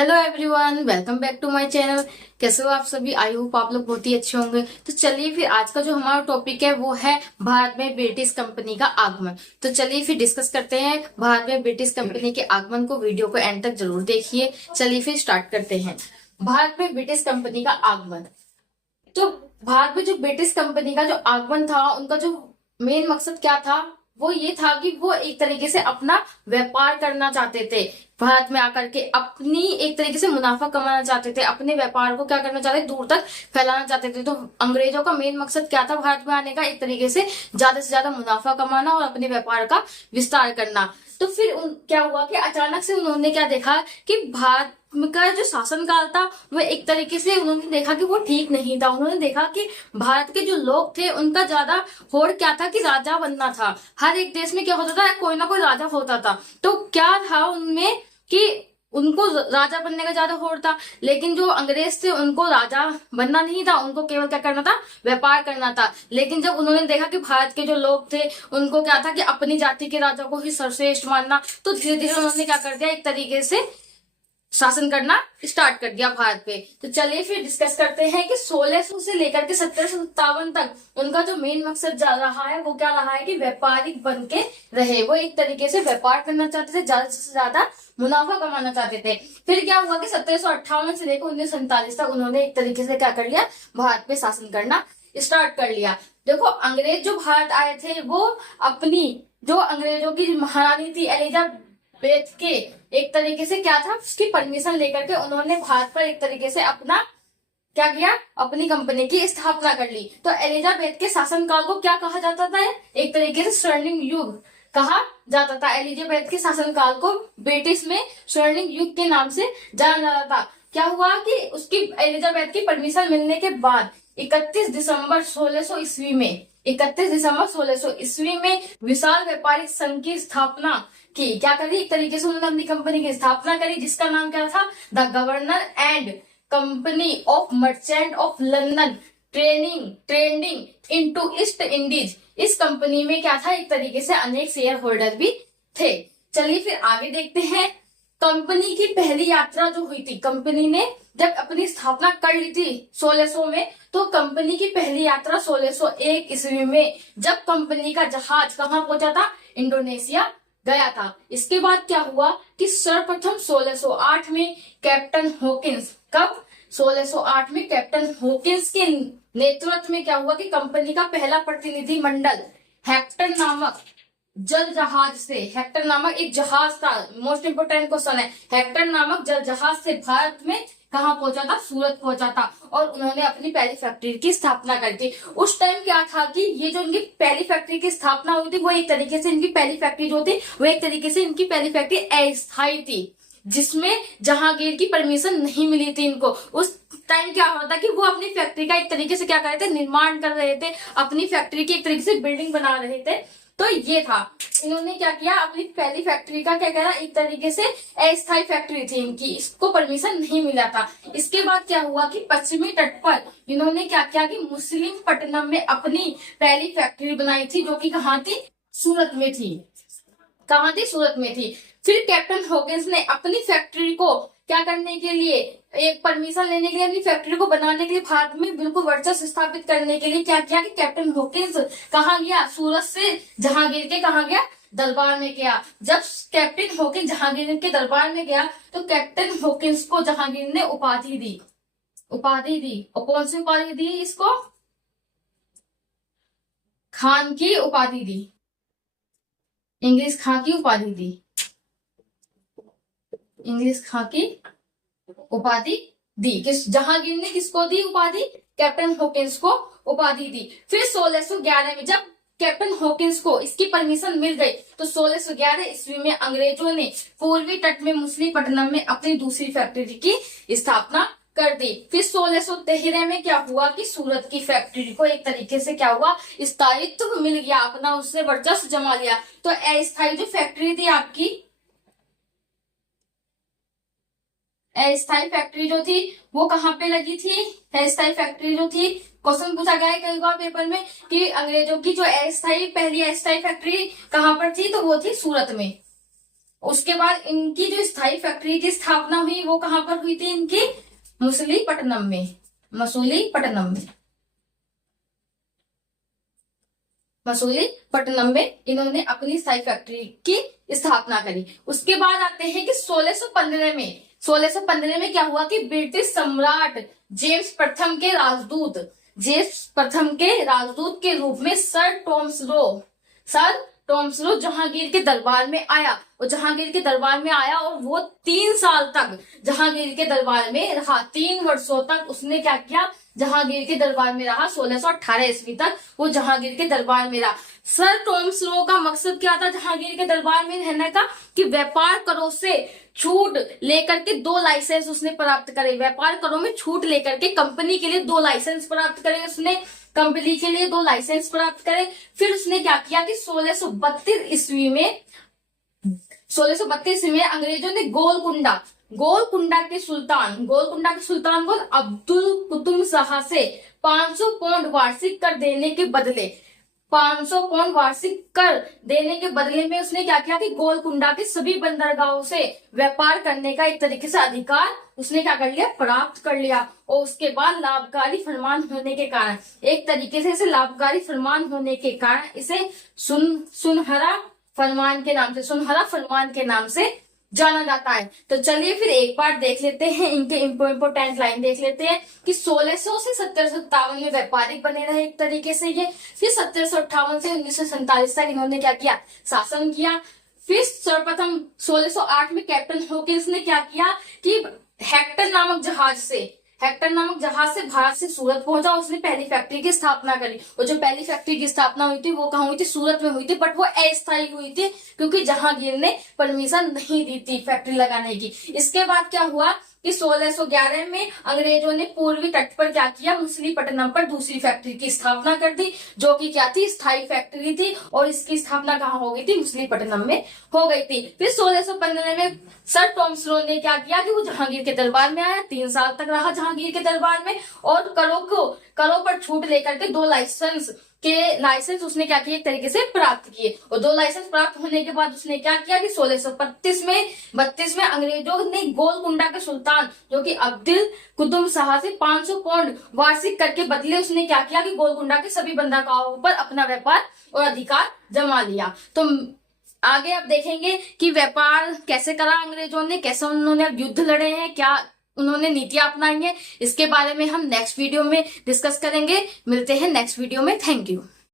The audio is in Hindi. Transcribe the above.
Hello everyone, welcome back to my channel. कैसे हो आप सभी? आई होप आप लोग बहुत ही अच्छे होंगे। तो चलिए फिर आज का जो हमारा टॉपिक है वो है भारत में ब्रिटिश कंपनी का आगमन। तो चलिए फिर डिस्कस करते हैं भारत में ब्रिटिश कंपनी के आगमन को। वीडियो को एंड तक जरूर देखिए। चलिए फिर स्टार्ट करते हैं। भारत में ब्रिटिश कंपनी का आगमन। तो भारत में जो ब्रिटिश कंपनी का जो आगमन था, उनका जो मेन मकसद क्या था, वो ये था कि वो एक तरीके से अपना व्यापार करना चाहते थे। भारत में आकर के अपनी एक तरीके से मुनाफा कमाना चाहते थे, अपने व्यापार को क्या करना चाहते थे, दूर तक फैलाना चाहते थे। तो अंग्रेजों का मेन मकसद क्या था भारत में आने का? एक तरीके से ज्यादा मुनाफा कमाना और अपने व्यापार का विस्तार करना। तो फिर क्या हुआ कि अचानक से उन्होंने क्या देखा कि भारत का जो शासनकाल था वो एक तरीके से उन्होंने देखा कि वो ठीक नहीं था। उन्होंने देखा कि भारत के जो लोग थे उनका ज्यादा होड़ क्या था कि राजा बनना था। हर एक देश में क्या होता था, कोई ना कोई राजा होता था। तो क्या था उनमें कि उनको राजा बनने का ज्यादा होड़ था। लेकिन जो अंग्रेज थे उनको राजा बनना नहीं था, उनको केवल क्या करना था, व्यापार करना था। लेकिन जब उन्होंने देखा कि भारत के जो लोग थे उनको क्या था कि अपनी जाति के राजा को ही सर्वश्रेष्ठ मानना, तो धीरे धीरे उन्होंने क्या कर दिया, एक तरीके से शासन करना स्टार्ट कर दिया भारत पे। तो चलिए फिर डिस्कस करते हैं कि 1600 से लेकर के 1757 तक उनका जो मेन मकसद रहा है वो क्या रहा है कि व्यापारिक बन के रहे। वो एक तरीके से व्यापार करना चाहते थे, ज्यादा से ज्यादा मुनाफा कमाना चाहते थे। फिर क्या हुआ कि 1758 से लेकर 1947 तक उन्होंने एक तरीके से क्या कर लिया, भारत पे शासन करना स्टार्ट कर लिया। देखो, अंग्रेज जो भारत आए थे वो अपनी जो अंग्रेजों की महारानी थी एलिजाबेथ के एक तरीके से क्या था, उसकी परमिशन लेकर के उन्होंने भारत पर एक तरीके से अपना क्या किया, अपनी कंपनी की स्थापना कर ली। तो एलिजाबेथ के शासनकाल को क्या कहा जाता था? एक तरीके से स्वर्णिम युग कहा जाता था। एलिजाबेथ के शासनकाल को ब्रिटिश में स्वर्णिम युग के नाम से जाना जाता था। क्या हुआ कि उसकी एलिजाबेथ की परमिशन मिलने के बाद 31 दिसंबर 1600 ईस्वी में 31 दिसंबर 1600 ईस्वी में विशाल व्यापारिक संघ की स्थापना की। क्या करी, एक तरीके से उन्होंने अपनी कंपनी की स्थापना करी, जिसका नाम क्या था, the governor and company of merchant of London trading into east Indies. इस कंपनी में क्या था, एक तरीके से अनेक शेयर होल्डर भी थे। चलिए फिर आगे देखते हैं। कंपनी की पहली यात्रा जो हुई थी, कंपनी ने जब अपनी स्थापना कर ली थी 1600 में, तो कंपनी की पहली यात्रा 1601 ईस्वी में जब कंपनी का जहाज कहाँ पहुंचा था, इंडोनेशिया गया था। इसके बाद क्या हुआ कि सर्वप्रथम 1608 में कैप्टन हॉकिंस, कब, 1608 में कैप्टन हॉकिंस के नेतृत्व में क्या हुआ कि कंपनी का पहला प्रतिनिधि मंडल हेक्टर नामक जल जहाज से, हेक्टर नामक एक जहाज था, मोस्ट इंपोर्टेंट क्वेश्चन है, हेक्टर नामक जल जहाज से भारत में कहाँ पहुंचा था, सूरत पहुंचा था। और उन्होंने अपनी पहली फैक्ट्री की स्थापना कर दी। उस टाइम क्या था कि ये जो इनकी पहली फैक्ट्री की स्थापना हुई थी, वो एक तरीके से इनकी पहली फैक्ट्री जो थी वो एक तरीके से इनकी पहली फैक्ट्री अस्थायी थी, जिसमें जहांगीर की परमिशन नहीं मिली थी इनको। उस टाइम क्या होता कि वो अपनी फैक्ट्री का एक तरीके से क्या कर रहे थे, निर्माण कर रहे थे, अपनी फैक्ट्री की एक तरीके से बिल्डिंग बना रहे थे। तो ये था, इन्होंने क्या किया, अपनी पहली फैक्ट्री का क्या करा, एक तरीके से अस्थायी फैक्ट्री थी इनकी, इसको परमिशन नहीं मिला था। इसके बाद क्या हुआ कि पश्चिमी तट पर इन्होंने क्या किया कि मुस्लिम पट्टनम में अपनी पहली फैक्ट्री बनाई थी, जो कि कहाँ थी, सूरत में थी। कहाँ थी, सूरत में थी। फिर कैप्टन हॉकिंस ने अपनी फैक्ट्री को क्या करने के लिए, एक परमिशन लेने के लिए, अपनी फैक्ट्री को बनाने के लिए, भारत में बिल्कुल वर्चस्व स्थापित करने के लिए क्या किया कि कैप्टन हॉकिंस कहाँ गया, सूरत से जहांगीर के कहाँ गया, दरबार में गया। जब कैप्टन हॉकिंस जहांगीर के दरबार में गया तो कैप्टन हॉकिंस को जहांगीर ने उपाधि दी, और कौन सी उपाधि दी इसको, खान की उपाधि दी, इंग्लिश खां की उपाधि दी, इंग्लिश खां की उपाधि दी। किस, जहांगीर ने किसको दी उपाधि, कैप्टन हॉकिंस को उपाधि दी। फिर 1611 में जब कैप्टन हॉकिंस को इसकी परमिशन मिल गई तो 1611 ईस्वी में अंग्रेजों ने पूर्वी तट में मछलीपट्टनम में अपनी दूसरी फैक्ट्री की स्थापना कर दी। फिर 1613 में क्या हुआ कि सूरत की फैक्ट्री को एक तरीके से क्या हुआ, स्थायित्व मिल गया, अपना उसने वर्चस्व जमा लिया। तो अस्थायी जो फैक्ट्री थी आपकी, अस्थायी फैक्ट्री जो थी वो कहाँ पे लगी थी, अस्थायी फैक्ट्री जो थी, क्वेश्चन पूछा गया है कई बार पेपर में कि अंग्रेजों की जो अस्थायी पहली अस्थायी फैक्ट्री कहाँ पर थी, तो वो थी सूरत में। उसके बाद इनकी जो स्थायी फैक्ट्री की स्थापना हुई वो कहां पर हुई थी? इनकी मसूलीपट्टनम में। मसूलीपट्टनम में, मसूलीपट्टनम में इन्होंने अपनी स्थायी फैक्ट्री की स्थापना करी। उसके बाद आते हैं कि 1615 में क्या हुआ कि ब्रिटिश सम्राट जेम्स प्रथम के राजदूत के रूप में सर टॉम्सलो जहांगीर के दरबार में आया। और वो 3 साल तक जहांगीर के दरबार में रहा। 3 वर्षों तक उसने क्या किया? जहांगीर के दरबार में रहा। 1618 ईस्वी तक वो जहांगीर के दरबार में रहा। सर टॉम्सलो का मकसद क्या था जहांगीर के दरबार में रहने का? कि व्यापार करों से छूट लेकर के 2 लाइसेंस उसने प्राप्त करे। व्यापार करों में छूट लेकर के कंपनी के लिए 2 लाइसेंस प्राप्त करे। उसने कंपनी के लिए 2 लाइसेंस प्राप्त करे। फिर उसने क्या किया कि 1632 ईस्वी में अंग्रेजों ने गोलकुंडा के सुल्तान को अब्दुल कुतुब शाह से 500 पाउंड वार्षिक कर देने के बदले 500 पाउंड वार्षिक कर देने के बदले में उसने क्या किया कि गोलकुंडा के सभी बंदरगाहों से व्यापार करने का एक तरीके से अधिकार उसने क्या कर लिया? प्राप्त कर लिया। और उसके बाद लाभकारी फरमान होने के कारण, एक तरीके से इसे लाभकारी फरमान होने के कारण इसे सुनहरा फरमान के नाम से जाना जाता है। तो चलिए फिर एक बार देख लेते हैं, इनके इम्पोर्टेंट लाइन देख लेते हैं कि 1600 से 1757 में व्यापारिक बने रहे एक तरीके से ये। फिर 1758 से 1947 तक इन्होंने क्या किया? शासन किया। फिर सर्वप्रथम 1608 में कैप्टन हॉकिंस ने क्या किया कि हेक्टर नामक जहाज से भारत से सूरत पहुंचा। उसने पहली फैक्ट्री की स्थापना करी। और जो पहली फैक्ट्री की स्थापना हुई थी वो कहाँ हुई थी? सूरत में हुई थी। बट वो अस्थायी हुई थी क्योंकि जहांगीर ने परमिशन नहीं दी थी फैक्ट्री लगाने की। इसके बाद क्या हुआ कि 1611 में अंग्रेजों ने पूर्वी तट पर क्या किया? मछलीपट्टनम पर दूसरी फैक्ट्री की स्थापना कर दी, जो कि क्या थी? स्थायी फैक्ट्री थी। और इसकी स्थापना कहाँ हो गई थी? मछलीपट्टनम में हो गई थी। फिर 1615 में सर टॉम्सलो ने क्या किया कि वो जहांगीर के दरबार में आया। 3 साल तक रहा जहांगीर के दरबार में और करों पर छूट लेकर के 2 लाइसेंस उसने क्या किया? एक तरीके से प्राप्त किए। और 2 लाइसेंस प्राप्त होने के बाद उसने क्या किया कि 1632 में अंग्रेजों ने गोलकुंडा के सुल्तान जो कि अब्दुल कुतुब शाह से 500 पाउंड वार्षिक करके बदले उसने क्या किया कि गोलकुंडा के सभी बंदरगाहों पर अपना व्यापार और अधिकार जमा लिया। तो आगे आप देखेंगे कि व्यापार कैसे करा अंग्रेजों ने, कैसे उन्होंने युद्ध लड़े हैं, क्या उन्होंने नीतियां अपनाई है, इसके बारे में हम नेक्स्ट वीडियो में डिस्कस करेंगे। मिलते हैं नेक्स्ट वीडियो में। Thank you.